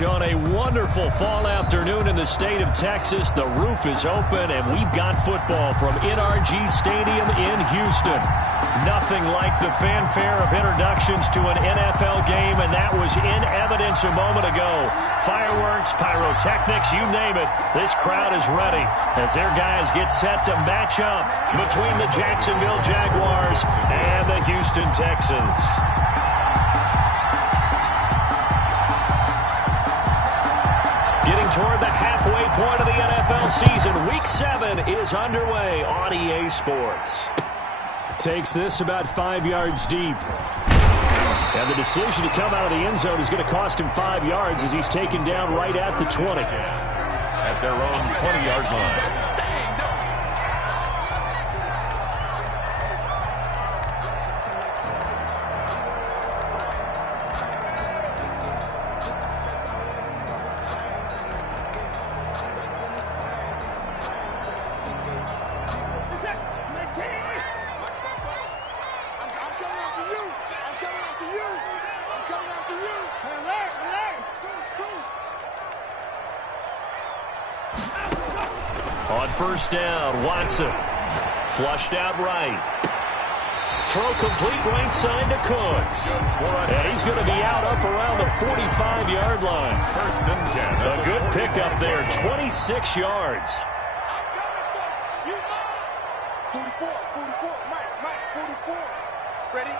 On a wonderful fall afternoon in the state of Texas, the roof is open, and we've got football from NRG Stadium in Houston. Nothing like the fanfare of introductions to an NFL game, and that was in evidence a moment ago. Fireworks, pyrotechnics, you name it. This crowd is ready as their guys get set to match up between the Jacksonville Jaguars and the Houston Texans. Getting toward the halfway point of the NFL season, Week 7 is underway on EA Sports. Takes this about 5 yards deep. And the decision to come out of the end zone is going to cost him 5 yards as he's taken down right at the 20. At their own 20-yard line. On first down, Watson. Flushed out right. Throw complete right side to Cooks. And he's going to be out up around the 45-yard line. First and 10. A good pickup there, 26 yards. 44, Mike, 44. Ready?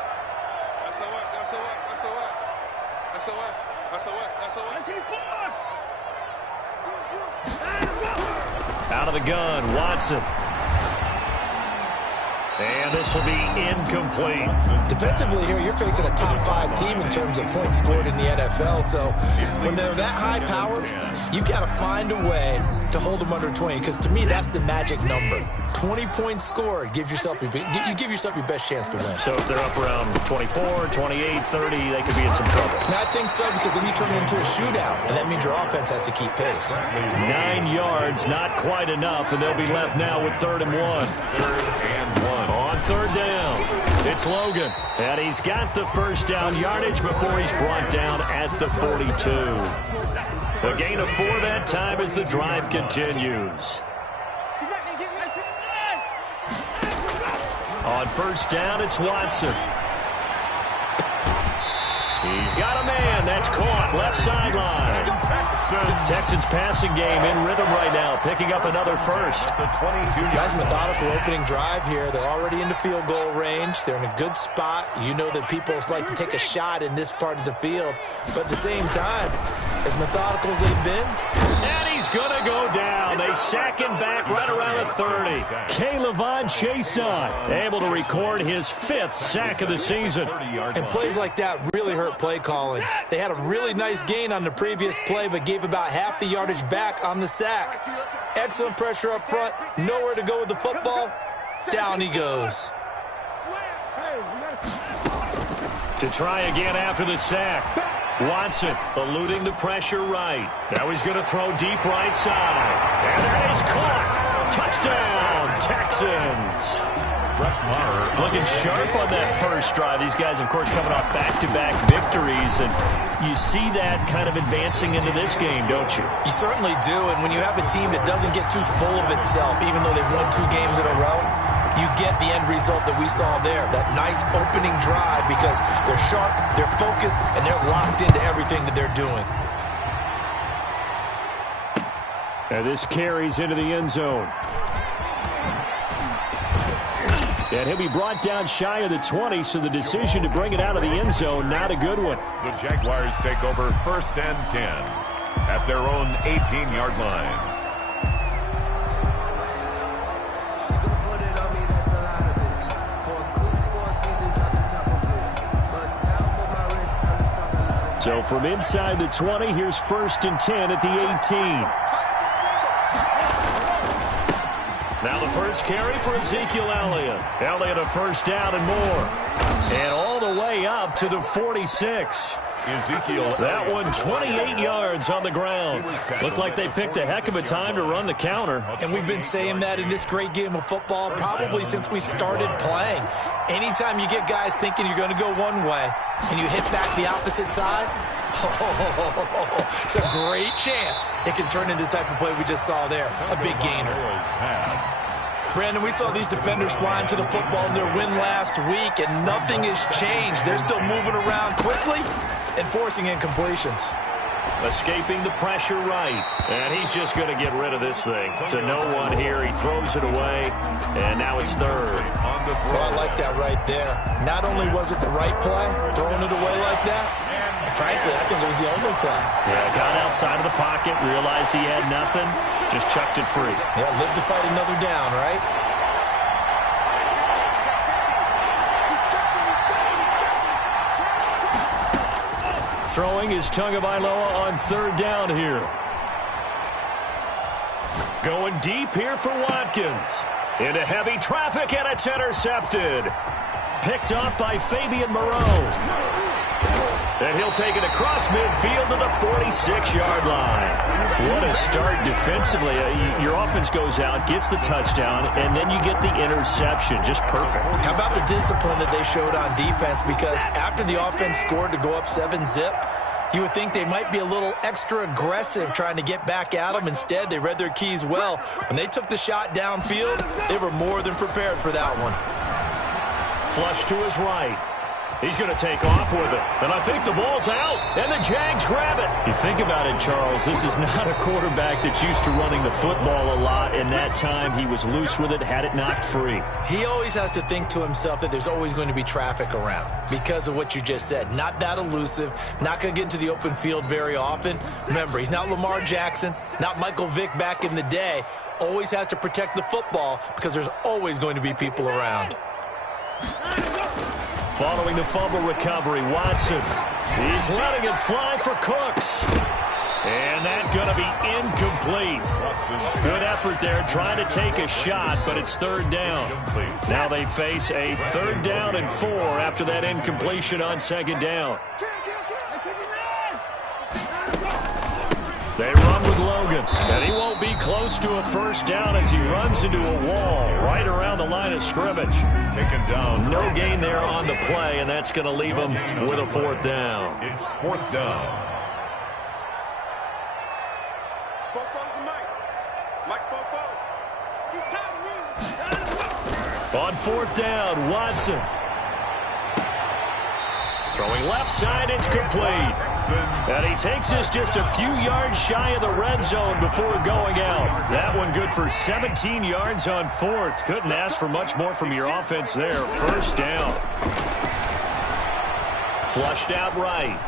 Out of the gun, Watson. And this will be incomplete. Defensively here, you're facing a top 5 team in terms of points scored in the NFL. So when they're that high powered, you've got to find a way to hold them under 20. Because to me, that's the magic number. 20 points scored, you give yourself your best chance to win. So if they're up around 24, 28, 30, they could be in some trouble. And I think so, because then you turn it into a shootout, and that means your offense has to keep pace. 9 yards, not quite enough, and they'll be left now with 3rd and 1. 3rd and 1. On 3rd down, it's Logan. And he's got the first down yardage before he's brought down at the 42. A gain of 4 that time as the drive continues. On first down, it's Watson. He's got a man. That's caught. Left sideline. Texans passing game in rhythm right now, picking up another first. Guys, methodical opening drive here. They're already into field goal range. They're in a good spot. You know that people like to take a shot in this part of the field. But at the same time, as methodical as they've been. And he's going to go down. They sack him back right around the 30. K'Lavon Chaisson able to record his 5th sack of the season. And plays like that really hurt play calling. They had a really nice gain on the previous play, but gave about half the yardage back on the sack. Excellent pressure up front. Nowhere to go with the football. Down he goes. To try again after the sack. Watson eluding the pressure right. Now he's going to throw deep right side. And that is caught. Touchdown, Texans. Looking sharp on that first drive. These guys, of course, coming off back-to-back victories. And you see that kind of advancing into this game, don't you? You certainly do. And when you have a team that doesn't get too full of itself, even though they've won 2 games in a row, you get the end result that we saw there, that nice opening drive, because they're sharp, they're focused, and they're locked into everything that they're doing. And this carries into the end zone. And he'll be brought down shy of the 20, so the decision to bring it out of the end zone, not a good one. The Jaguars take over 1st and 10 at their own 18-yard line. So from inside the 20, here's 1st and 10 at the 18. Now the first carry for Ezekiel Elliott. Elliott a first down and more. And all the way up to the 46. Ezekiel. That one 28 yards on the ground. Looked like they picked a heck of a time to run the counter. And we've been saying that in this great game of football probably since we started playing. Anytime you get guys thinking you're going to go one way and you hit back the opposite side, Oh, it's a great chance it can turn into the type of play we just saw there. A big gainer. Brandon, we saw these defenders flying to the football in their win last week, and nothing has changed. They're still moving around quickly and forcing incompletions. Escaping the pressure right. And he's just going to get rid of this thing. To no one here. He throws it away. And now it's third. Well, I like that right there. Not only was it the right play, throwing it away like that, frankly, I think it was the only play. Yeah, got outside of the pocket, realized he had nothing, just chucked it free. Yeah, live to fight another down, right? Throwing is Tagovailoa on third down here. Going deep here for Watkins. Into heavy traffic, and it's intercepted. Picked up by Fabian Moreau. And he'll take it across midfield to the 46-yard line. What a start defensively. Your offense goes out, gets the touchdown, and then you get the interception. Just perfect. How about the discipline that they showed on defense? Because after the offense scored to go up 7-zip, you would think they might be a little extra aggressive trying to get back at them. Instead, they read their keys well. When they took the shot downfield, they were more than prepared for that one. Flush to his right. He's going to take off with it. And I think the ball's out. And the Jags grab it. You think about it, Charles. This is not a quarterback that's used to running the football a lot. In that time, he was loose with it, had it knocked free. He always has to think to himself that there's always going to be traffic around because of what you just said. Not that elusive. Not going to get into the open field very often. Remember, he's not Lamar Jackson, not Michael Vick back in the day. Always has to protect the football because there's always going to be people around. Following the fumble recovery, Watson. He's letting it fly for Cooks. And that's going to be incomplete. Good effort there trying to take a shot, but it's third down. Now they face a 3rd down and 4 after that incompletion on 2nd down. They run with Logan, and he won't be close to a 1st down as he runs into a wall right around the line of scrimmage. Taken down. No gain there on the play, and that's going to leave him with a 4th down. It's 4th down. On 4th down, Watson. Throwing left side, it's complete. And he takes us just a few yards shy of the red zone before going out. That one good for 17 yards on 4th. Couldn't ask for much more from your offense there. 1st down. Flushed out right.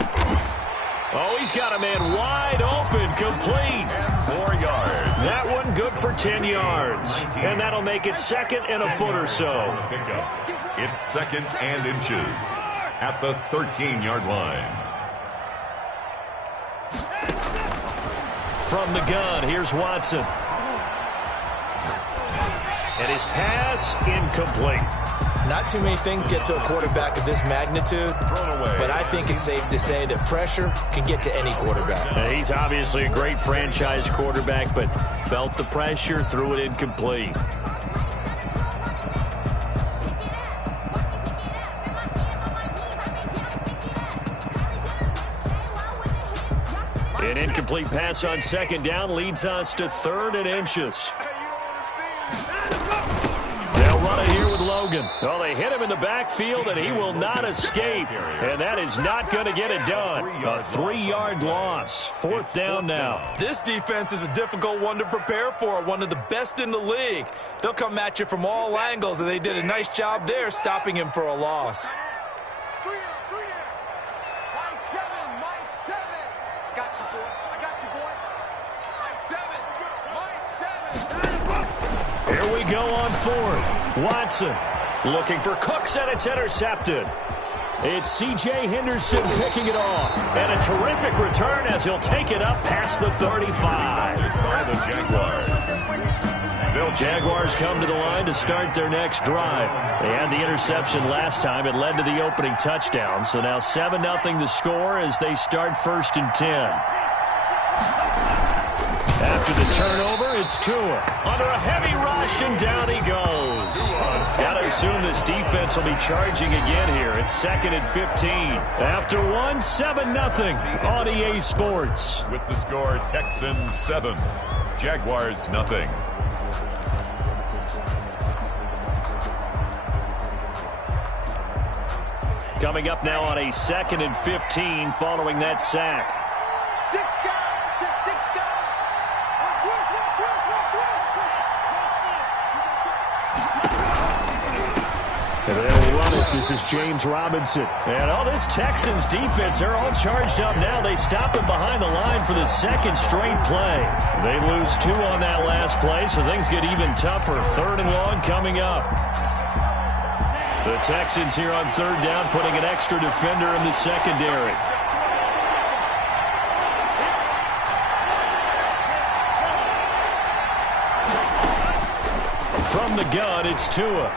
Oh, he's got a man wide open, complete. 4 yards. That one good for 10 yards. And that'll make it 2nd and a foot or so. It's 2nd and inches at the 13-yard line. From the gun, here's Watson. And his pass incomplete. Not too many things get to a quarterback of this magnitude, but I think it's safe to say that pressure can get to any quarterback. Now, he's obviously a great franchise quarterback, but felt the pressure, threw it incomplete. An incomplete pass on 2nd down leads us to 3rd and inches. They'll run it here with Logan. Well, they hit him in the backfield, and he will not escape. And that is not going to get it done. A 3-yard loss. 4th down now. This defense is a difficult one to prepare for, one of the best in the league. They'll come at you from all angles, and they did a nice job there stopping him for a loss. Here we go on 4th. Watson looking for Cooks, and it's intercepted. It's C.J. Henderson picking it off. And a terrific return as he'll take it up past the 35. By the Jaguars. Jaguars come to the line to start their next drive. They had the interception last time. It led to the opening touchdown. So now 7-0 the score as they start 1st and 10. After the turnover, it's Tua. Under a heavy rush, and down he goes. Got to assume this defense will be charging again here. It's 2nd and 15. After one, 7-0 on EA Sports. With the score, Texans 7, Jaguars 0. Coming up now on a 2nd and 15 following that sack. And they'll run it. This is James Robinson. And all this Texans defense, they're all charged up now. They stop him behind the line for the 2nd straight play. They lose 2 on that last play, so things get even tougher. 3rd and long coming up. The Texans here on 3rd down, putting an extra defender in the secondary. From the gun, it's Tua.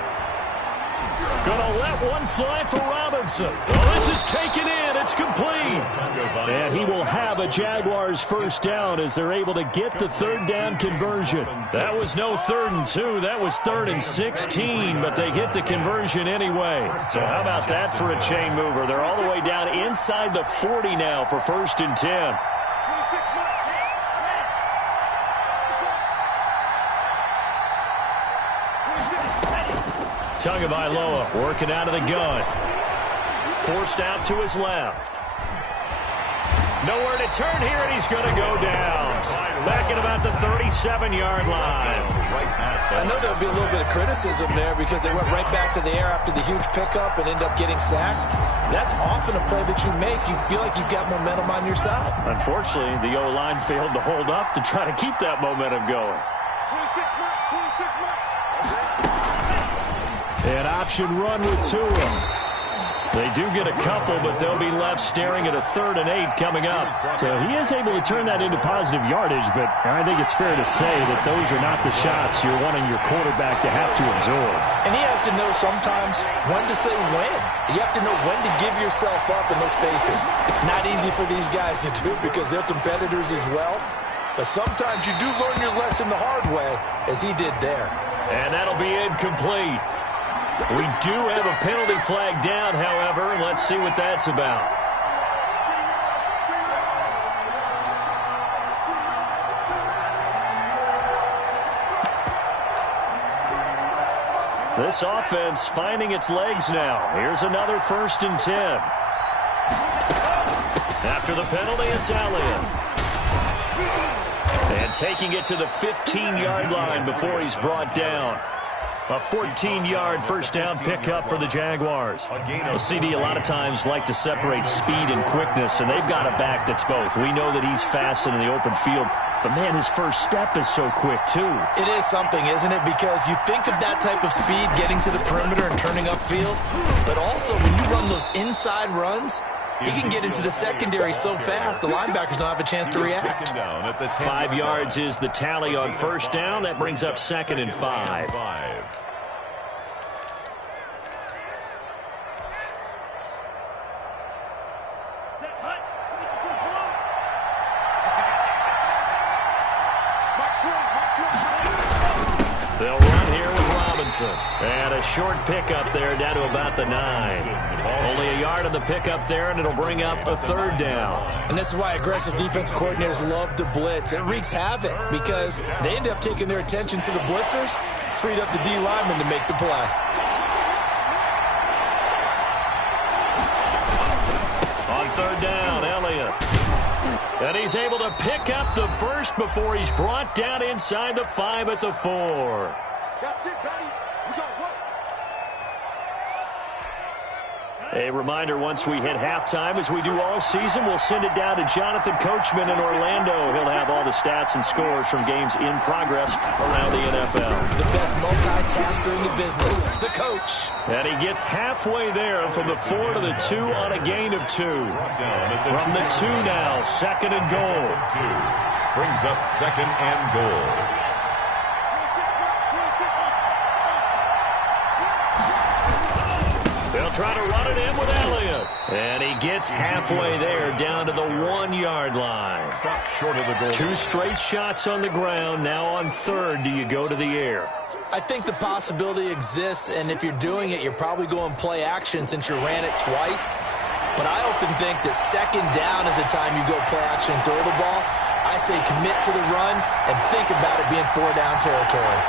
Gonna let one fly for Robinson. Oh, this is taken in. It's complete. And he will have a Jaguars first down as they're able to get the 3rd down conversion. That was no 3rd and 2. That was 3rd and 16, but they get the conversion anyway. So how about that for a chain mover? They're all the way down inside the 40 now for 1st and 10. Tagovailoa working out of the gun. Forced out to his left. Nowhere to turn here, and he's going to go down. Back at about the 37-yard line. I know there'll be a little bit of criticism there because they went right back to the air after the huge pickup and end up getting sacked. That's often a play that you make. You feel like you've got momentum on your side. Unfortunately, the O-line failed to hold up to try to keep that momentum going. 26 mark. An option run with Tua. They do get a couple, but they'll be left staring at a 3rd and 8 coming up. So he is able to turn that into positive yardage, but I think it's fair to say that those are not the shots you're wanting your quarterback to have to absorb. And he has to know sometimes when to say when. You have to know when to give yourself up, and let's face it, not easy for these guys to do because they're competitors as well. But sometimes you do learn your lesson the hard way, as he did there. And that'll be incomplete. We do have a penalty flag down, however, and let's see what that's about. This offense finding its legs now. Here's another 1st and 10. After the penalty, it's Elliott. And taking it to the 15-yard line before he's brought down. A 14-yard first down pickup for the Jaguars. A CD a lot of times like to separate speed and quickness, and they've got a back that's both. We know that he's fast in the open field, but, man, his first step is so quick, too. It is something, isn't it? Because you think of that type of speed getting to the perimeter and turning upfield, but also when you run those inside runs, he can get into the secondary so fast, the linebackers don't have a chance to react. 5 yards is the tally on first down. That brings up 2nd and 5. They'll run here with Robinson. And a short pickup there down to about the 9. Only a yard on the pickup there, and it'll bring up a 3rd down. And this is why aggressive defense coordinators love to blitz. It wreaks havoc because they end up taking their attention to the blitzers, freed up the D lineman to make the play. On 3rd down, Elliott. And he's able to pick up the first before he's brought down inside the 5 at the 4. That's it, buddy. We got work. A reminder, once we hit halftime, as we do all season, we'll send it down to Jonathan Coachman in Orlando. He'll have all the stats and scores from games in progress around the NFL. The best multitasker in the business, the coach. And he gets halfway there from the 4 to the 2 on a gain of 2. From the 2 now, 2nd and goal. Brings up 2nd and goal. They'll try to run it in with Elliott. And he gets halfway there, down to the 1-yard line. Stop short of the goal. 2 straight shots on the ground. Now on 3rd, do you go to the air? I think the possibility exists, and if you're doing it, you're probably going play action since you ran it twice. But I often think that 2nd down is the time you go play action and throw the ball. I say commit to the run and think about it being 4-down territory.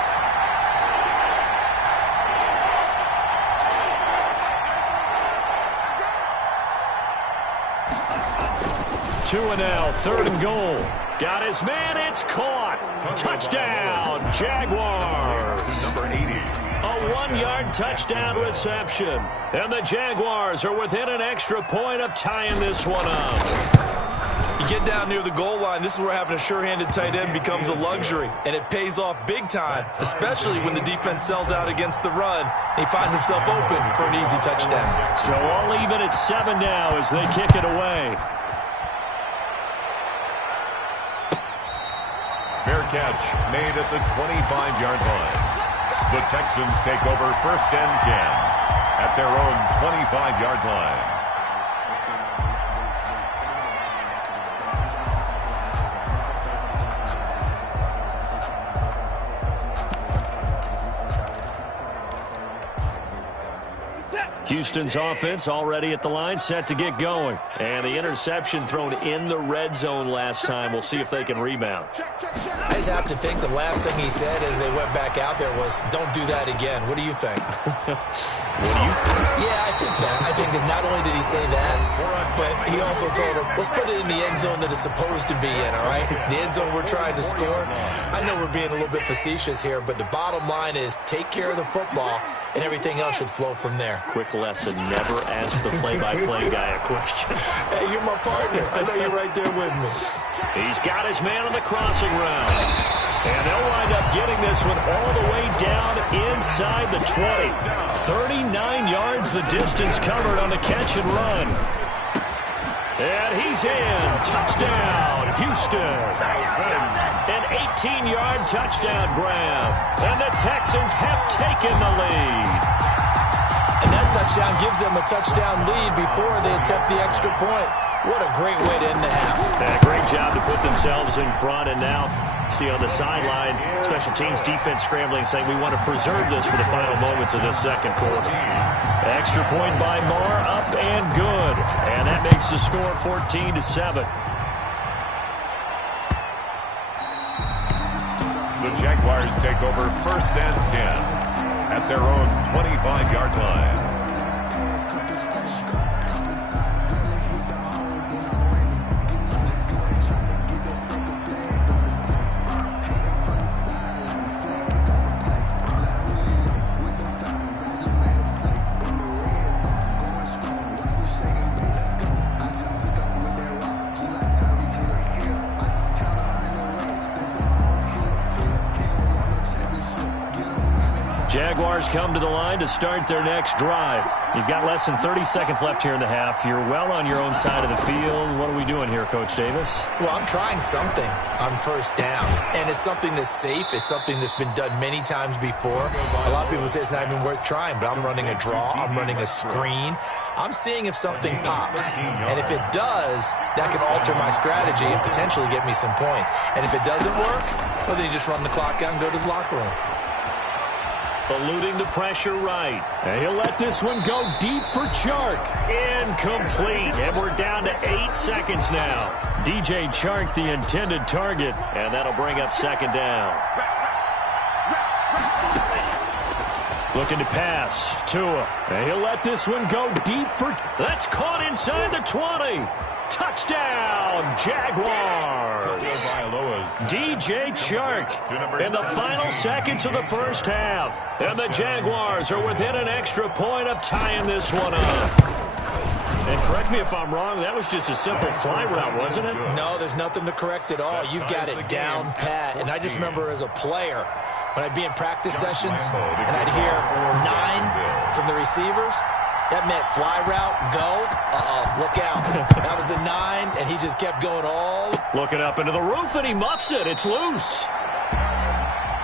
2 and now, 3rd and goal. Got his man, it's caught. Touchdown, Jaguars. Number 80. A 1-yard touchdown reception. And the Jaguars are within an extra point of tying this one up. You get down near the goal line, this is where having a sure-handed tight end becomes a luxury, and it pays off big time, especially when the defense sells out against the run. He finds himself open for an easy touchdown. So all even at 7 now as they kick it away. Fair catch made at the 25-yard line. The Texans take over 1st and 10 at their own 25-yard line. Houston's offense already at the line, set to get going. And the interception thrown in the red zone last time. We'll see if they can rebound. I just have to think the last thing he said as they went back out there was, don't do that again. What do you think? What do you think? Yeah, I think that. I think that not only did he say that, but he also told him, let's put it in the end zone that it's supposed to be in, all right? The end zone we're trying to score. I know we're being a little bit facetious here, but the bottom line is take care of the football, and everything else should flow from there. Quick lesson, never ask the play-by-play guy a question. Hey, you're my partner. I know you're right there with me. He's got his man on the crossing route. And they'll wind up getting this one all the way down inside the 20. 39 yards the distance covered on the catch and run. And he's in. Touchdown, Houston. An 18-yard touchdown grab. And the Texans have taken the lead. And that touchdown gives them a touchdown lead before they attempt the extra point. What a great way to end the half. Yeah, great job to put themselves in front. And now, see on the sideline, special teams defense scrambling, saying we want to preserve this for the final moments of this 2nd quarter. Extra point by Marr, up and good. And that makes the score 14-7. The Jaguars take over 1st and 10 at their own 25-yard line. Jaguars come to the line to start their next drive. You've got less than 30 seconds left here in the half. You're well on your own side of the field. What are we doing here, Coach Davis? Well, I'm trying something on 1st down, and it's something that's safe. It's something that's been done many times before. A lot of people say it's not even worth trying, but I'm running a draw. I'm running a screen. I'm seeing if something pops, and if it does, that can alter my strategy and potentially get me some points. And if it doesn't work, well, then you just run the clock out and go to the locker room. Eluding the pressure right. And he'll let this one go deep for Chark. Incomplete. And we're down to 8 seconds now. DJ Chark, the intended target. And that'll bring up 2nd down. Looking to pass. Tua. And he'll let this one go deep for... That's caught inside the 20. Touchdown, Jaguars. DJ Chark in the final seconds of the 1st half. And the Jaguars are within an extra point of tying this one up. And correct me if I'm wrong, that was just a simple fly route, wasn't it? No, there's nothing to correct at all. You've got it down pat. And I just remember as a player, when I'd be in practice sessions and I'd hear 9 from the receivers, that meant fly route, go, look out. That was the 9, and he just kept going all. Looking up into the roof, and he muffs it. It's loose.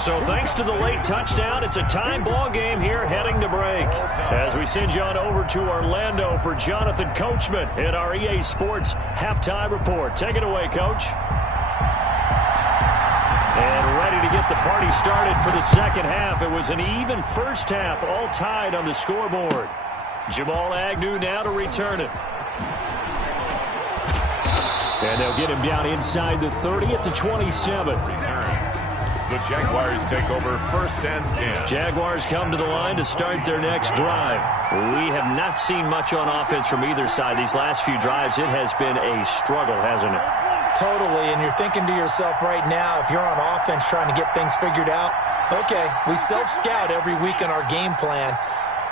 So thanks to the late touchdown, it's a tie ball game here heading to break. As we send you on over to Orlando for Jonathan Coachman in our EA Sports Halftime Report. Take it away, Coach. And ready to get the party started for the second half. It was an even first half, all tied on the scoreboard. Jamal Agnew now to return it. And they'll get him down inside the 30 at the 27. The Jaguars take over 1st and 10. Jaguars come to the line to start their next drive. We have not seen much on offense from either side. These last few drives, it has been a struggle, hasn't it? Totally, and you're thinking to yourself right now, if you're on offense trying to get things figured out, okay, we self-scout every week in our game plan.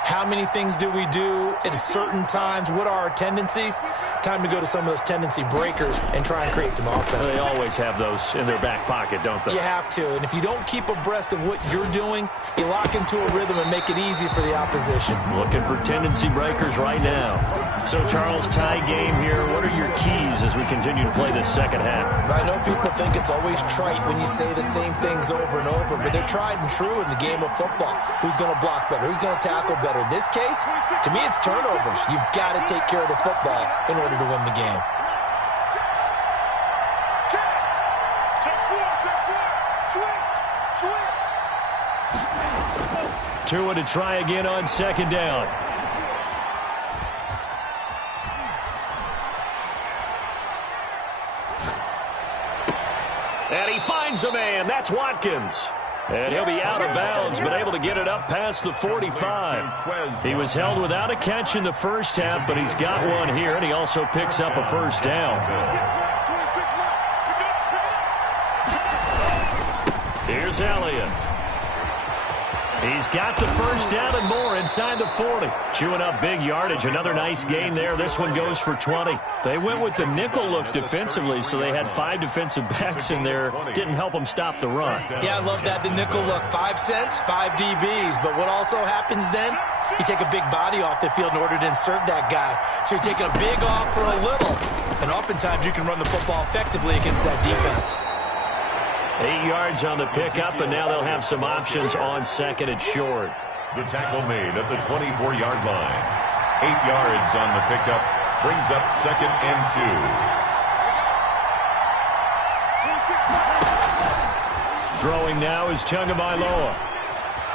How many things do we do at certain times? What are our tendencies? Time to go to some of those tendency breakers and try and create some offense. They always have those in their back pocket, don't they? You have to, and if you don't keep abreast of what you're doing, you lock into a rhythm and make it easy for the opposition. Looking for tendency breakers right now. So, Charles, tie game here. What are your keys as we continue to play this second half? I know people think it's always trite when you say the same things over and over, but they're tried and true in the game of football. Who's going to block better? Who's going to tackle better? In this case, to me, it's turnovers. You've got to take care of the football in order to win the game. Tua to try again on second down. And he finds a man. That's Watkins. And he'll be out of bounds, but able to get it up past the 45. He was held without a catch in the first half, but he's got one here, and he also picks up a first down. Here's Elliott. He's got the first down and more inside the 40. Chewing up big yardage. Another nice gain there. This one goes for 20. They went with the nickel look defensively, so they had 5 defensive backs in there. Didn't help them stop the run. Yeah, I love that, the nickel look. 5 cents, 5 DBs. But what also happens then? You take a big body off the field in order to insert that guy. So you're taking a big off for a little. And oftentimes you can run the football effectively against that defense. 8 yards on the pickup, and now they'll have some options on second and short. The tackle made at the 24-yard line. 8 yards on the pickup brings up 2nd and 2. Throwing now is Tagovailoa.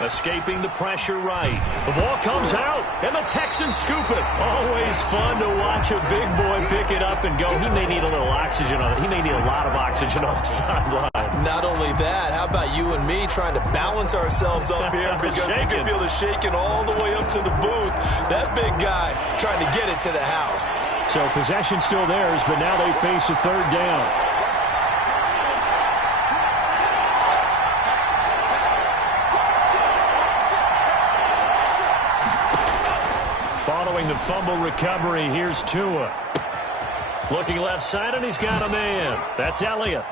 Escaping the pressure right. The ball comes out, and the Texans scoop it. Always fun to watch a big boy pick it up and go. He may need a little oxygen on it. He may need a lot of oxygen on the sideline. Not only that, how about you and me trying to balance ourselves up here because you can feel the shaking all the way up to the booth. That big guy trying to get it to the house. So possession still theirs, but now they face a third down. Following the fumble recovery, here's Tua. Looking left side, and he's got a man. That's Elliott.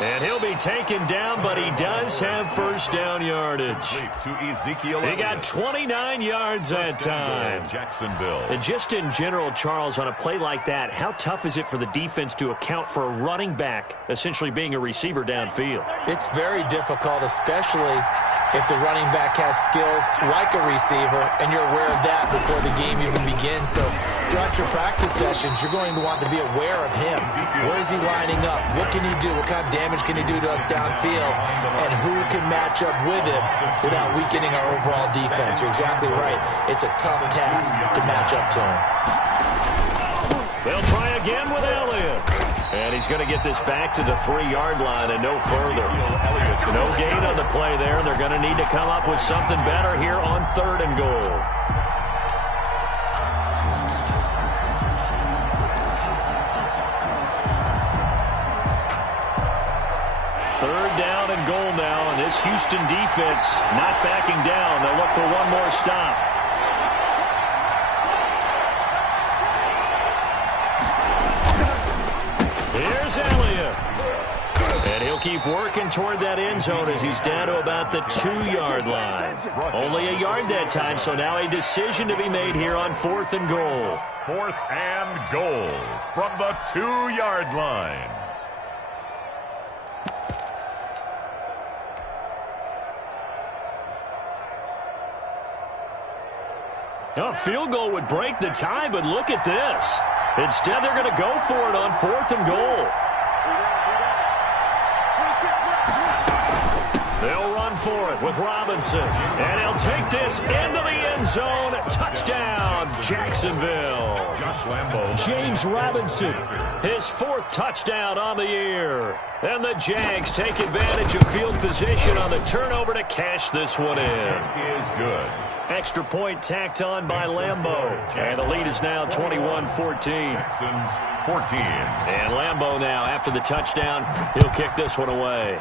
And he'll be taken down, but he does have first down yardage. He got 29 yards that time. Jacksonville. And just in general, Charles, on a play like that, how tough is it for the defense to account for a running back essentially being a receiver downfield? It's very difficult, especially if the running back has skills like a receiver, and you're aware of that before the game even begins. So throughout your practice sessions, you're going to want to be aware of him. Where is he lining up? What can he do? What kind of damage can he do to us downfield? And who can match up with him without weakening our overall defense? You're exactly right. It's a tough task to match up to him. They'll try again with Elliott. And he's going to get this back to the 3-yard line and no further. No gain on the play there. They're going to need to come up with something better here on 3rd and goal. Third down and goal now, and this Houston defense not backing down. They'll look for one more stop. Here's Elliott. And he'll keep working toward that end zone as he's down to about the 2-yard line. Only a yard that time, so now a decision to be made here on 4th and goal. 4th and goal from the 2-yard line. A field goal would break the tie, but look at this. Instead, they're going to go for it on 4th and goal. They'll run for it with Robinson. And he'll take this into the end zone. Touchdown, Jacksonville. Josh Lambo. James Robinson, his 4th touchdown on the year. And the Jags take advantage of field position on the turnover to cash this one in. It is good. Extra point tacked on by Lambo. And the lead is now 21-14. Texans 14. And Lambo now, after the touchdown, he'll kick this one away.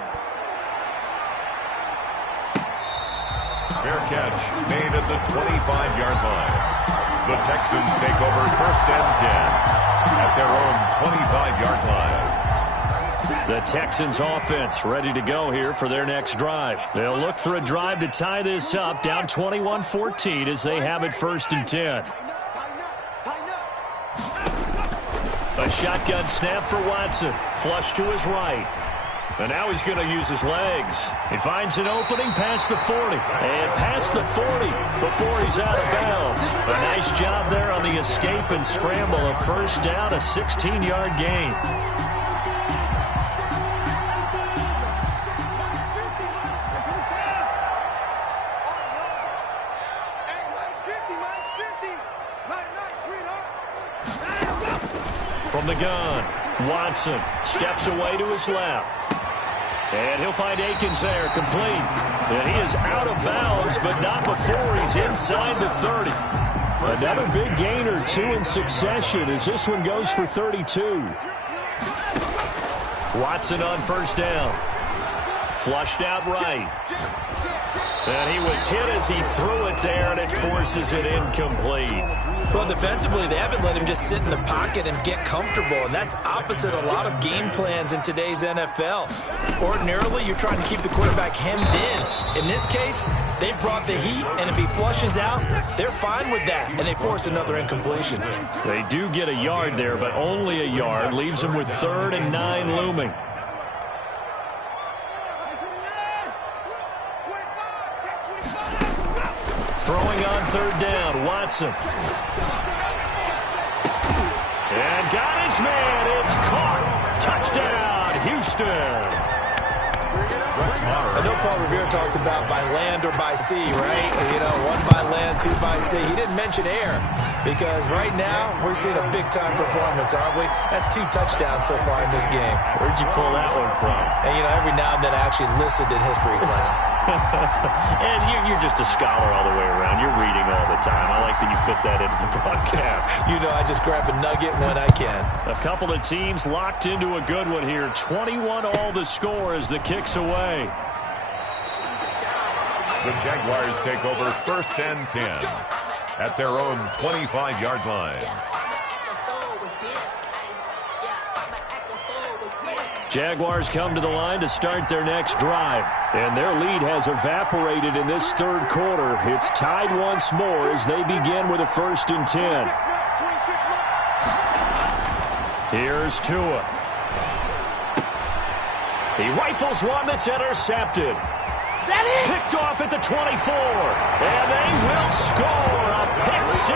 Fair catch made at the 25-yard line. The Texans take over 1st and 10 at their own 25-yard line. The Texans offense ready to go here for their next drive. They'll look for a drive to tie this up, down 21-14 as they have it 1st and 10. A shotgun snap for Watson. Flush to his right. And now he's going to use his legs. He finds an opening past the 40. And past the 40 before he's out of bounds. A nice job there on the escape and scramble. A 1st down, a 16-yard gain. From the gun, Watson steps away to his left. And he'll find Akins there, complete. And he is out of bounds, but not before he's inside the 30. Another big gain or 2 in succession as this one goes for 32. Watson on 1st down. Flushed out right. And he was hit as he threw it there, and it forces it incomplete. Well, defensively, they haven't let him just sit in the pocket and get comfortable, and that's opposite a lot of game plans in today's NFL. Ordinarily, you're trying to keep the quarterback hemmed in. In this case, they brought the heat, and if he flushes out, they're fine with that, and they force another incompletion. They do get a yard there, but only a yard. Leaves them with 3rd and 9 looming. Throwing on 3rd down, Watson. And got his man. It's caught. Touchdown, Houston. I know Paul Revere talked about by land or by sea, right? You know, 1 by land, 2 by sea. He didn't mention air because right now we're seeing a big-time performance, aren't we? That's 2 touchdowns so far in this game. Where'd you pull that one from? And, you know, every now and then I actually listened in history class. And you're just a scholar all the way around. You're reading all the time. I like that you fit that into the broadcast. You know, I just grab a nugget when I can. A couple of teams locked into a good one here. 21 all the score as the kick's away. The Jaguars take over 1st and 10 at their own 25-yard line. Jaguars come to the line to start their next drive. And their lead has evaporated in this 3rd quarter. It's tied once more as they begin with a 1st and 10. Here's Tua. He rifles one that's intercepted. Picked off at the 24. And they will score a pick 6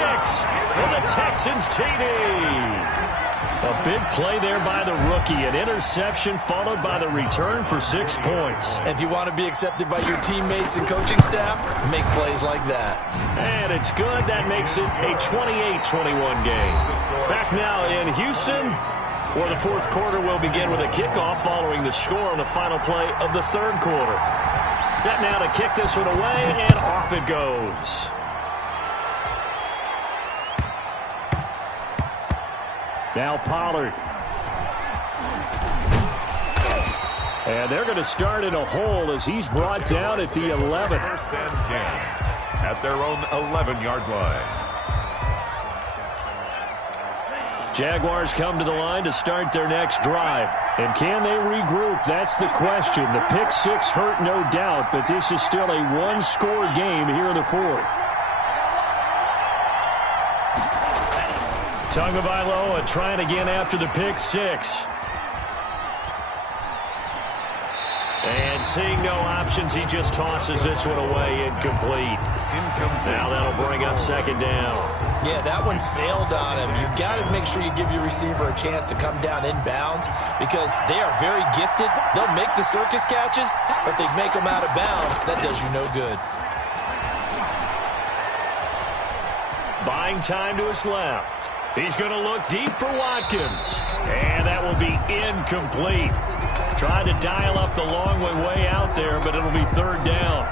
for the Texans TD. A big play there by the rookie. An interception followed by the return for 6 points. And if you want to be accepted by your teammates and coaching staff, make plays like that. And it's good. That makes it a 28-21 game. Back now in Houston, where the 4th quarter will begin with a kickoff following the score on the final play of the 3rd quarter. Set now to kick this one away, and off it goes. Now Pollard. And they're going to start in a hole as he's brought down at the 11. 1st and 10 at their own 11-yard line. Jaguars come to the line to start their next drive. And can they regroup? That's the question. The pick 6 hurt, no doubt, but this is still a one-score game here in the 4th. Tagovailoa trying again after the pick 6. And seeing no options, he just tosses this one away, incomplete. Now that'll bring up second down. Yeah, that one sailed on him. You've got to make sure you give your receiver a chance to come down inbounds because they are very gifted. They'll make the circus catches, but they make them out of bounds. That does you no good. Buying time to his left. He's going to look deep for Watkins. And that will be incomplete. Tried to dial up the long way out there, but it'll be third down.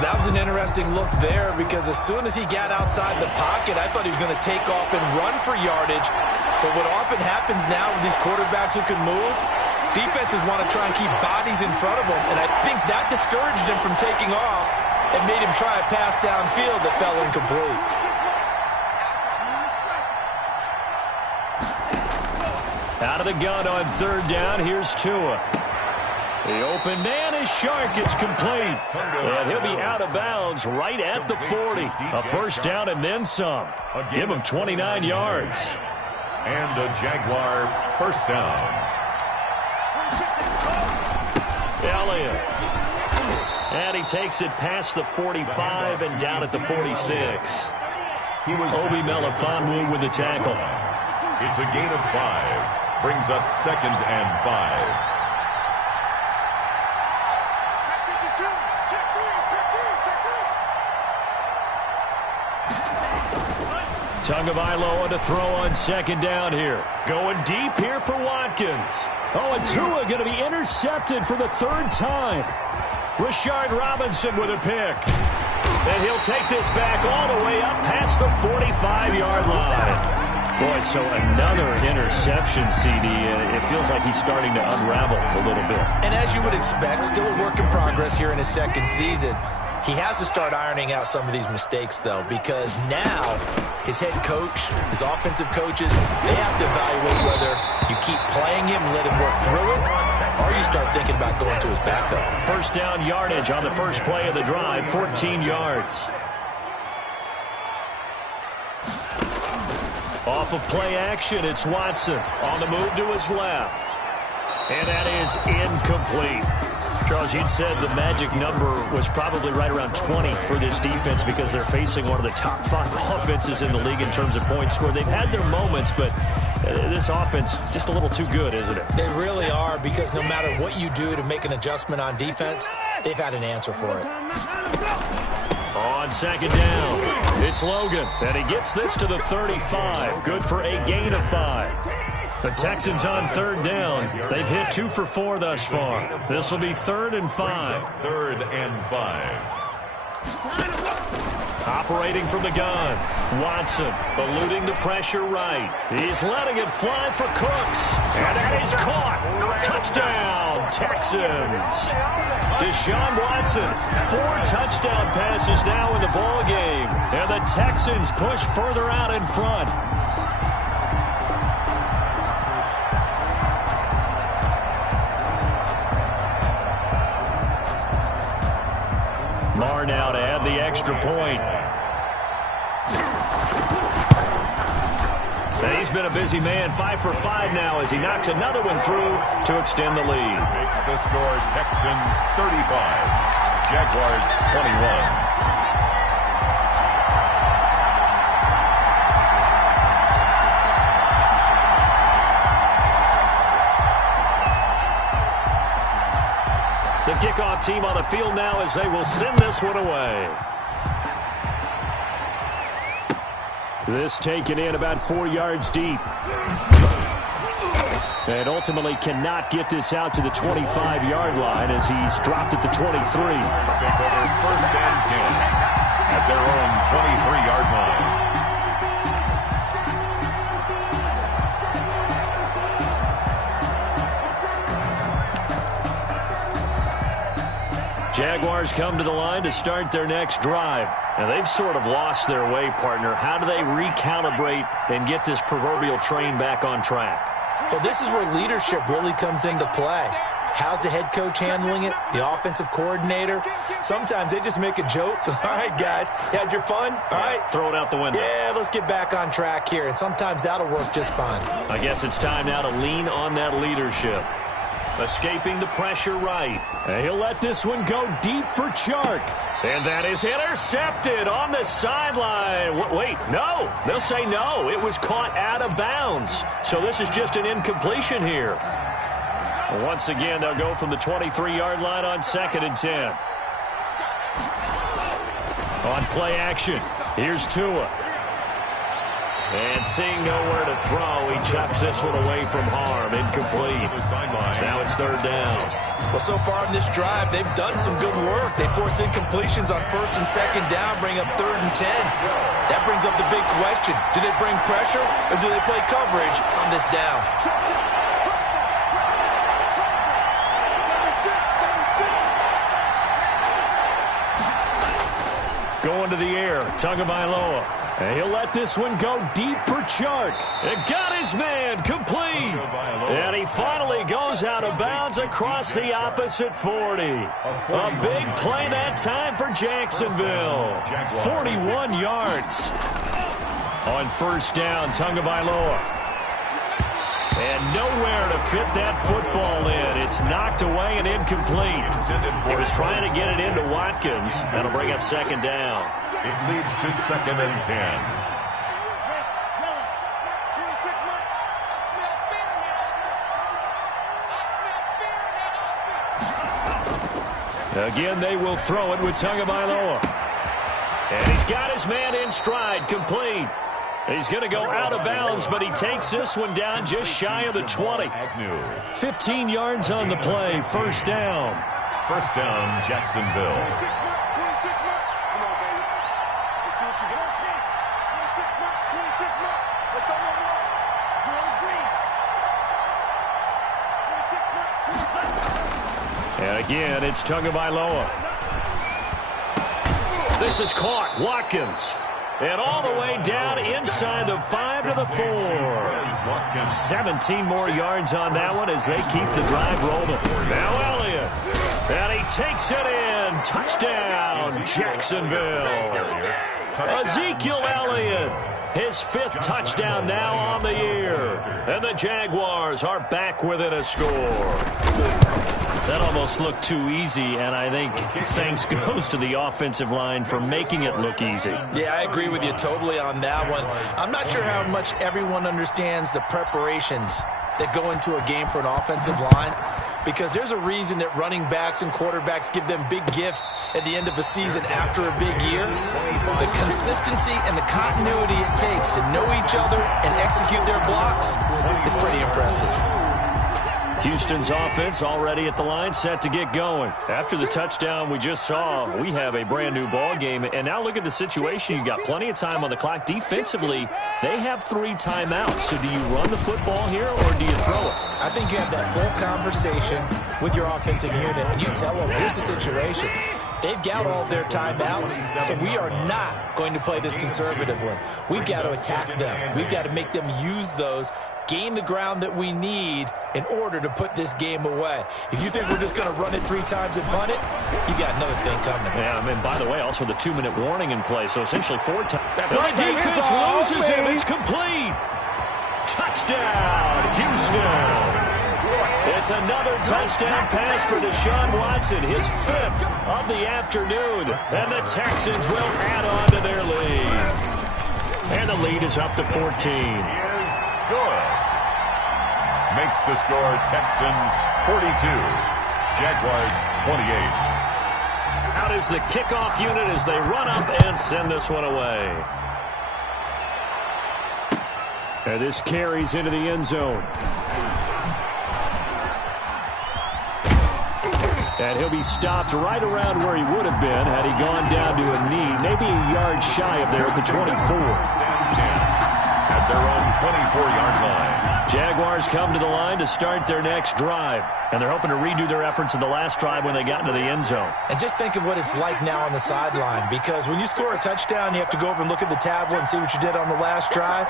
That was an interesting look there because as soon as he got outside the pocket, I thought he was going to take off and run for yardage. But what often happens now with these quarterbacks who can move, defenses want to try and keep bodies in front of them, and I think that discouraged him from taking off and made him try a pass downfield that fell incomplete. Out of the gun on third down, here's Tua. The open man is sharp. It's complete. And he'll be out of bounds right at the 40. A first down and then some. Give him 29 yards. And a Jaguar first down. Elliott. And he takes it past the 45 and down at the 46. Obi Melifonwu with the tackle. It's a gain of 5. Brings up second and 5. Tagovailoa to throw on second down here. Going deep here for Watkins. Oh, and Tua going to be intercepted for the third time. Rashard Robinson with a pick. And he'll take this back all the way up past the 45-yard line. Boy, so another interception, CD. It feels like he's starting to unravel a little bit. And as you would expect, still a work in progress here in his second season. He has to start ironing out some of these mistakes, though, because now his head coach, his offensive coaches, they have to evaluate whether you keep playing him and let him work through it, or you start thinking about going to his backup. First down yardage on the first play of the drive, 14 yards. Off of play action, it's Watson on the move to his left. And that is incomplete. Charles, you'd said the magic number was probably right around 20 for this defense because they're facing one of the top 5 offenses in the league in terms of points scored. They've had their moments, but this offense just a little too good, isn't it? They really are because no matter what you do to make an adjustment on defense, they've had an answer for it. On second down, it's Logan, and he gets this to the 35. Good for a gain of 5. The Texans on third down. They've hit 2 for 4 thus far. This will be third and 5. Third and 5. Operating from the gun. Watson eluding the pressure right. He's letting it fly for Cooks. And that is caught. Touchdown, Texans. Deshaun Watson, 4 touchdown passes now in the ball game. And the Texans push further out in front. Marr now to add the extra point. And he's been a busy man, 5 for 5 now as he knocks another one through to extend the lead. Makes the score Texans 35, Jaguars 21. The kickoff team on the field now as they will send this one away. This taken in about 4 yards deep. And ultimately cannot get this out to the 25-yard line as he's dropped at the 23. Take over first and 10 at their own 23-yard line. Jaguars come to the line to start their next drive. And they've sort of lost their way, partner. How do they recalibrate and get this proverbial train back on track? Well, this is where leadership really comes into play. How's the head coach handling it? The offensive coordinator? Sometimes they just make a joke. All right, guys, you had your fun? All right. Throw it out the window. Yeah, let's get back on track here. And sometimes that'll work just fine. I guess it's time now to lean on that leadership. Escaping the pressure right. And he'll let this one go deep for Chark. And that is intercepted on the sideline. Wait, no. They'll say no. It was caught out of bounds. So this is just an incompletion here. Once again, they'll go from the 23-yard line on 2nd and 10. On play action, here's Tua. And seeing nowhere to throw, he chucks this one away from harm. Incomplete. Now it's 3rd down. Well, so far in this drive, they've done some good work. They force incompletions on 1st and 2nd down, bring up 3rd and 10. That brings up the big question. Do they bring pressure or do they play coverage on this down? Going to the air, Tagovailoa. And he'll let this one go deep for Chark. It got his man complete. And he finally goes out of bounds across the opposite 40. A big play that time for Jacksonville. 41 yards. On 1st down, Tagovailoa. And nowhere to fit that football in. It's knocked away and incomplete. He was trying to get it into Watkins. That'll bring up 2nd down. It leads to 2nd and 10. Again, they will throw it with Tagovailoa. And he's got his man in stride, complete. He's going to go out of bounds, but he takes this one down just shy of the 20. 15 yards on the play, 1st down. 1st down, Jacksonville. And again, it's Tagovailoa. This is caught. Watkins. And all the way down inside the 5 to the 4. 17 more yards on that one as they keep the drive rolling. Now Elliott. And he takes it in. Touchdown, Jacksonville. Ezekiel Elliott. His 5th touchdown now on the year. And the Jaguars are back within a score. That almost looked too easy, and I think thanks goes to the offensive line for making it look easy. Yeah, I agree with you totally on that one. I'm not sure how much everyone understands the preparations that go into a game for an offensive line, because there's a reason that running backs and quarterbacks give them big gifts at the end of a season after a big year. The consistency and the continuity it takes to know each other and execute their blocks is pretty impressive. Houston's offense already at the line, set to get going. After the touchdown we just saw, we have a brand new ball game. And now look at the situation. You've got plenty of time on the clock. Defensively, they have 3 timeouts. So do you run the football here or do you throw it? I think you have that full conversation with your offensive unit, and you tell them, here's the situation. They've got all of their timeouts, so we are not going to play this conservatively. We've got to attack them. We've got to make them use those, gain the ground that we need in order to put this game away. If you think we're just going to run it 3 times and punt it, you got another thing coming. Yeah, I mean, by the way, also the 2-minute warning in play, so essentially 4 times. The defense loses him. It's complete. Touchdown, Houston. It's another touchdown pass for Deshaun Watson, his 5th of the afternoon. And the Texans will add on to their lead. And the lead is up to 14. Is good. Makes the score Texans 42, Jaguars 28. Out is the kickoff unit as they run up and send this one away. And this carries into the end zone. And he'll be stopped right around where he would have been had he gone down to a knee, maybe a yard shy of there at the 24. At their own 24-yard line. Jaguars come to the line to start their next drive. And they're hoping to redo their efforts in the last drive when they got into the end zone. And just think of what it's like now on the sideline, because when you score a touchdown, you have to go over and look at the tablet and see what you did on the last drive.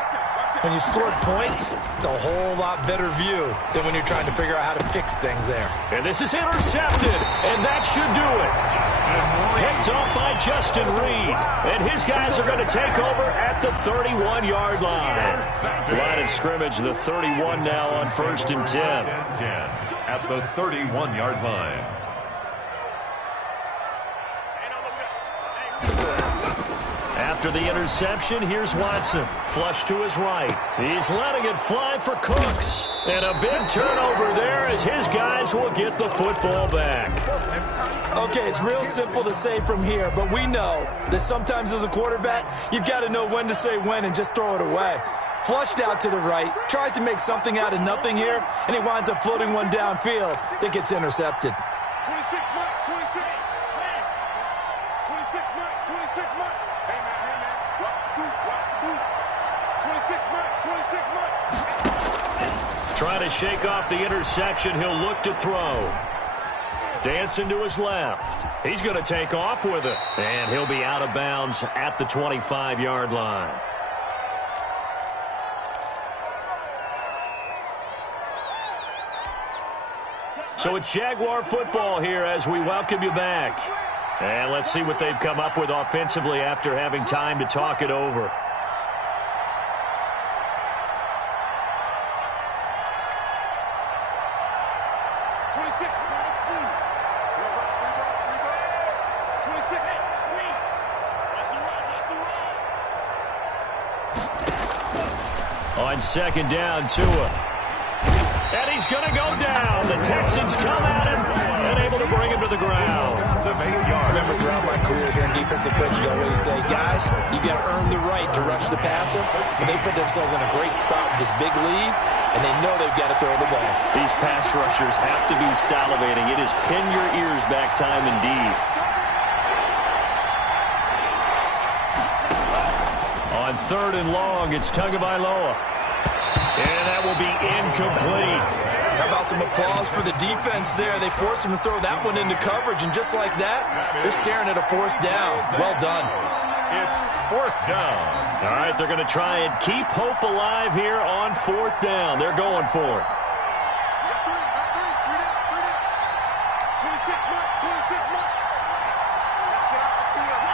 When you scored points, it's a whole lot better view than when you're trying to figure out how to fix things there. And this is intercepted, and that should do it. Picked off by Justin Reed, and his guys are going to take over at the 31-yard line. Line of scrimmage, the 31 now on 1st and 10. At the 31-yard line. After the interception, here's Watson. Flush to his right. He's letting it fly for Cooks. And a big turnover there as his guys will get the football back. Okay, it's real simple to say from here, but we know that sometimes as a quarterback, you've got to know when to say when and just throw it away. Flushed out to the right, tries to make something out of nothing here, and he winds up floating one downfield that gets intercepted. 26 Mike, 26. 26 Mike, 26 Mike. Hey, man, watch the boot, watch the boot. 26 Mike, 26 Mike. Trying to shake off the interception, he'll look to throw. Dancing to his left. He's going to take off with it. And he'll be out of bounds at the 25-yard line. So it's Jaguar football here as we welcome you back. And let's see what they've come up with offensively after having time to talk it over. On 2nd down, Tua. And he's going to go down. The Texans come at him and able to bring him to the ground. I remember throughout my career here in defensive coaching, you always say, guys, you got to earn the right to rush the passer. But they put themselves in a great spot with this big lead, and they know they've got to throw the ball. These pass rushers have to be salivating. It is pin your ears back time indeed. On 3rd and long, it's Tagovailoa. And that will be incomplete. How about some applause for the defense there? They forced him to throw that one into coverage, and just like that, they're staring at a 4th down. Well done. It's 4th down. All right, they're going to try and keep hope alive here on 4th down. They're going for it. 26 Mike. Let's get out the field.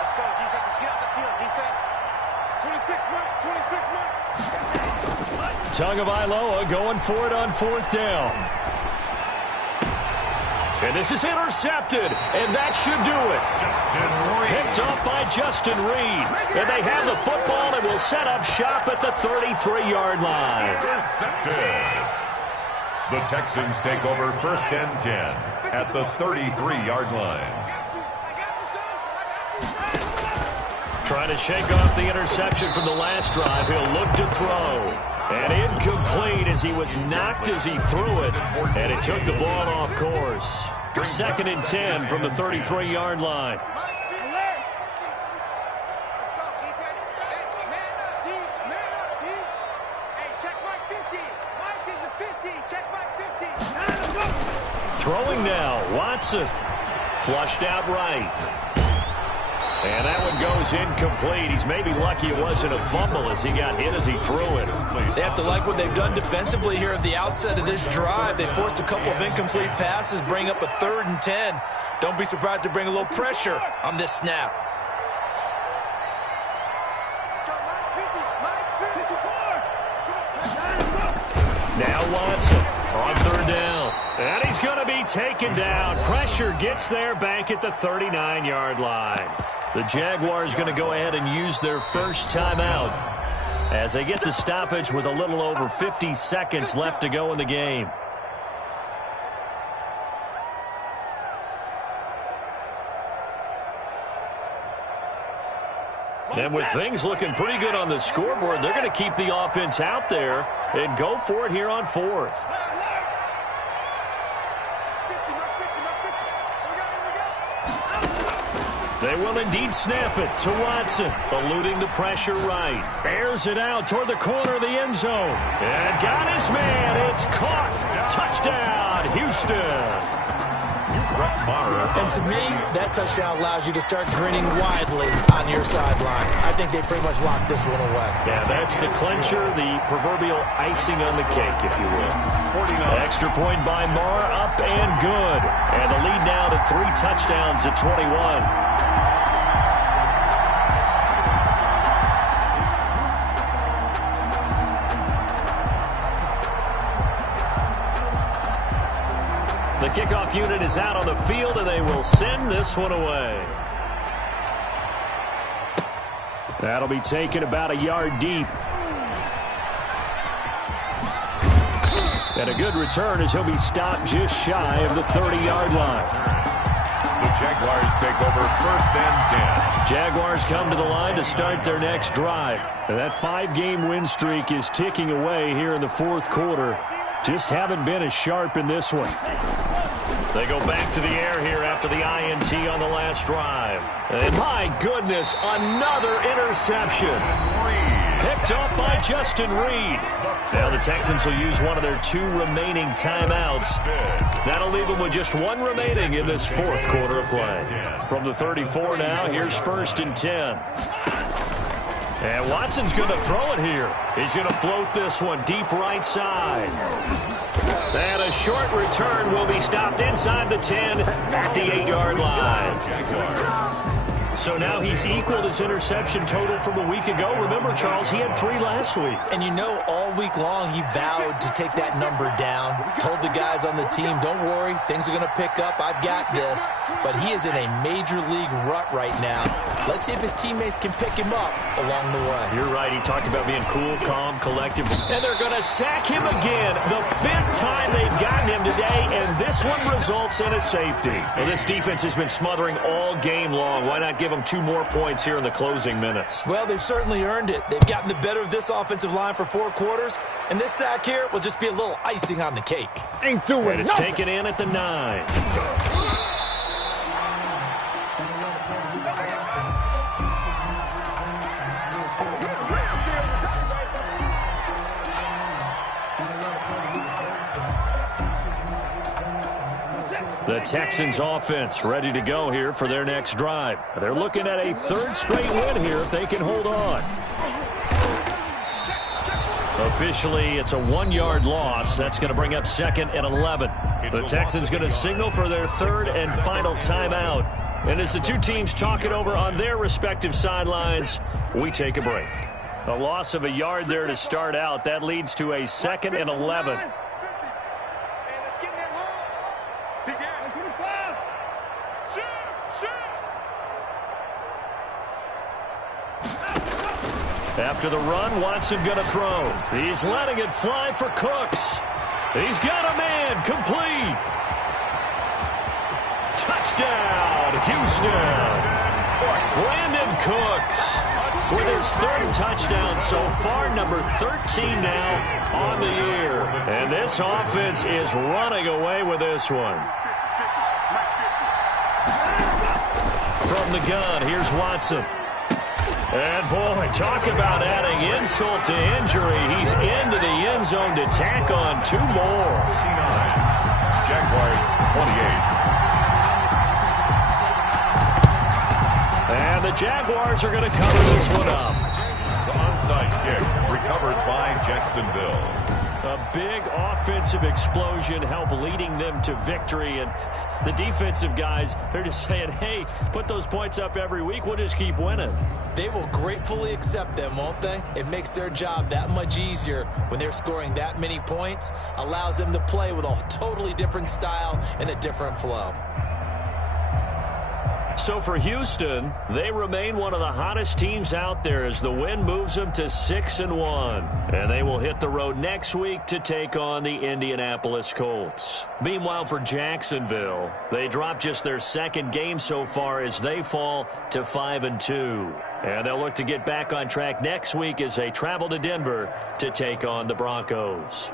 Let's go, defense. Let's get out the field, defense. 26 Mike. Tagovailoa going for it on 4th down. And this is intercepted, and that should do it. Picked off by Justin Reed. And they have the football and will set up shop at the 33-yard line. Intercepted. The Texans take over 1st and 10 at the 33-yard line. Trying to shake off the interception from the last drive. He'll look to throw. And incomplete as he was knocked as he threw it. And it took the ball off course. 2nd and 10 from the 33-yard line. Let's go, defense. Hey, man up, deep. Hey, check Mike 50. Mike is a 50. Check Mike 50. Throwing now, Watson. Flushed out right. And that one goes incomplete. He's maybe lucky it wasn't a fumble as he got hit as he threw it. They have to like what they've done defensively here at the outset of this drive. They forced a couple of incomplete passes, bring up a 3rd and 10. Don't be surprised to bring a little pressure on this snap. Let's go, Mike 50. Mike 54. Now Watson on 3rd down. And he's going to be taken down. Pressure gets there back at the 39-yard line. The Jaguars going to go ahead and use their first timeout as they get the stoppage with a little over 50 seconds left to go in the game. And with things looking pretty good on the scoreboard, they're going to keep the offense out there and go for it here on 4th. They will indeed snap it to Watson, eluding the pressure right. Airs it out toward the corner of the end zone. And got his man. It's caught. Touchdown, Houston. And to me, that touchdown allows you to start grinning widely on your sideline. I think they pretty much locked this one away. Yeah, that's the clincher, the proverbial icing on the cake, if you will. Extra point by Marr, up and good. And the lead now to 3 touchdowns at 21. The kickoff unit is out on the field, and they will send this one away. That'll be taken about a yard deep. And a good return as he'll be stopped just shy of the 30-yard line. The Jaguars take over 1st and 10. Jaguars come to the line to start their next drive. And that 5-game win streak is ticking away here in the 4th quarter. Just haven't been as sharp in this one. They go back to the air here after the INT on the last drive. And my goodness, another interception. Picked up by Justin Reed. Now the Texans will use one of their 2 remaining timeouts. That'll leave them with just 1 remaining in this 4th quarter of play. From the 34 now, here's 1st and 10. And Watson's going to throw it here. He's going to float this one deep right side. And a short return will be stopped inside the 10 at the 8-yard line. So now he's equaled his interception total from a week ago. Remember, Charles, he had 3 last week. And you know, all week long he vowed to take that number down. Told the guys on the team, don't worry, things are going to pick up. I've got this. But he is in a major league rut right now. Let's see if his teammates can pick him up along the way. You're right. He talked about being cool, calm, collective. And they're going to sack him again. The 5th time they've gotten him today, and this one results in a safety. Well, this defense has been smothering all game long. Why not give them 2 more points here in the closing minutes? Well, they've certainly earned it. They've gotten the better of this offensive line for 4 quarters, and this sack here will just be a little icing on the cake. Ain't doing And it's taken in at the 9. The Texans offense ready to go here for their next drive. They're looking at a 3rd straight win here if they can hold on. Officially, it's a 1-yard loss. That's going to bring up 2nd and 11. The Texans going to signal for their 3rd and final timeout. And as the 2 teams talk it over on their respective sidelines, we take a break. A loss of a yard there to start out. That leads to a 2nd and 11. After the run, Watson going to throw. He's letting it fly for Cooks. He's got a man, complete. Touchdown, Houston. Brandon Cooks with his 3rd touchdown so far, number 13 now on the year. And this offense is running away with this one. From the gun, here's Watson. And, boy, talk about adding insult to injury. He's into the end zone to tack on 2 more. Jaguars 28. And the Jaguars are going to cover this one up. The onside kick recovered by Jacksonville. A big offensive explosion helped leading them to victory. And the defensive guys, they're just saying, hey, put those points up every week. We'll just keep winning. They will gratefully accept them, won't they? It makes their job that much easier when they're scoring that many points. Allows them to play with a totally different style and a different flow. So for Houston, they remain one of the hottest teams out there as the win moves them to 6-1. And they will hit the road next week to take on the Indianapolis Colts. Meanwhile, for Jacksonville, they dropped just their 2nd game so far as they fall to 5-2. And they'll look to get back on track next week as they travel to Denver to take on the Broncos.